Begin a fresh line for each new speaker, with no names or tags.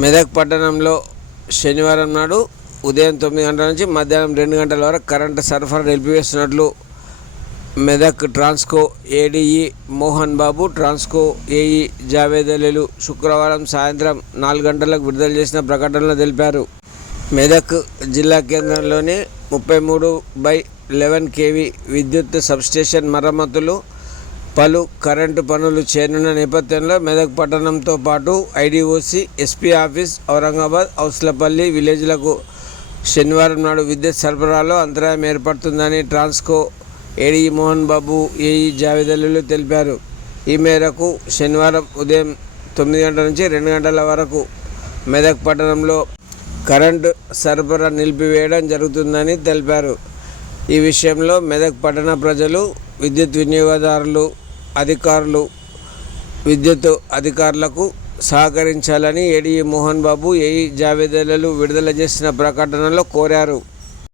మెదక్ పట్టణంలో శనివారం నాడు ఉదయం తొమ్మిది గంటల నుంచి మధ్యాహ్నం రెండు గంటల వరకు కరెంటు సరఫరా నిలిపివేస్తున్నట్లు మెదక్ ట్రాన్స్కో ఏడీఈ మోహన్ బాబు ట్రాన్స్కో ఏఈ జావేద్ అలీలు శుక్రవారం సాయంత్రం నాలుగు గంటలకు విడుదల చేసిన ప్రకటనలో తెలిపారు. మెదక్ జిల్లా కేంద్రంలోని ముప్పై మూడు బై లెవెన్ కేవీ విద్యుత్ సబ్స్టేషన్ మరమ్మతులు పలు కరెంటు పనులు చేరిన నేపథ్యంలో మెదక్ పట్టణంతో పాటు IDOC SP office Aurangabad Houslapalli విలేజ్లకు శనివారం నాడు విద్యుత్ సరఫరాలో అంతరాయం ఏర్పడుతుందని ట్రాన్స్కో ఏడీ మోహన్ బాబు ఏఈ జావేదల్లు తెలిపారు. ఈ మేరకు శనివారం ఉదయం తొమ్మిది గంటల నుంచి రెండు గంటల వరకు మెదక్ పట్టణంలో కరెంటు సరఫరా నిలిపివేయడం జరుగుతుందని తెలిపారు. ఈ విషయంలో మెదక్ పట్టణ ప్రజలు విద్యుత్ వినియోగదారులు అధికారులు విద్యుత్ అధికారులకు సహకరించాలని ఏడీ మోహన్ బాబు ఏఈ జావేదలు విడుదల చేసిన ప్రకటనలో కోరారు.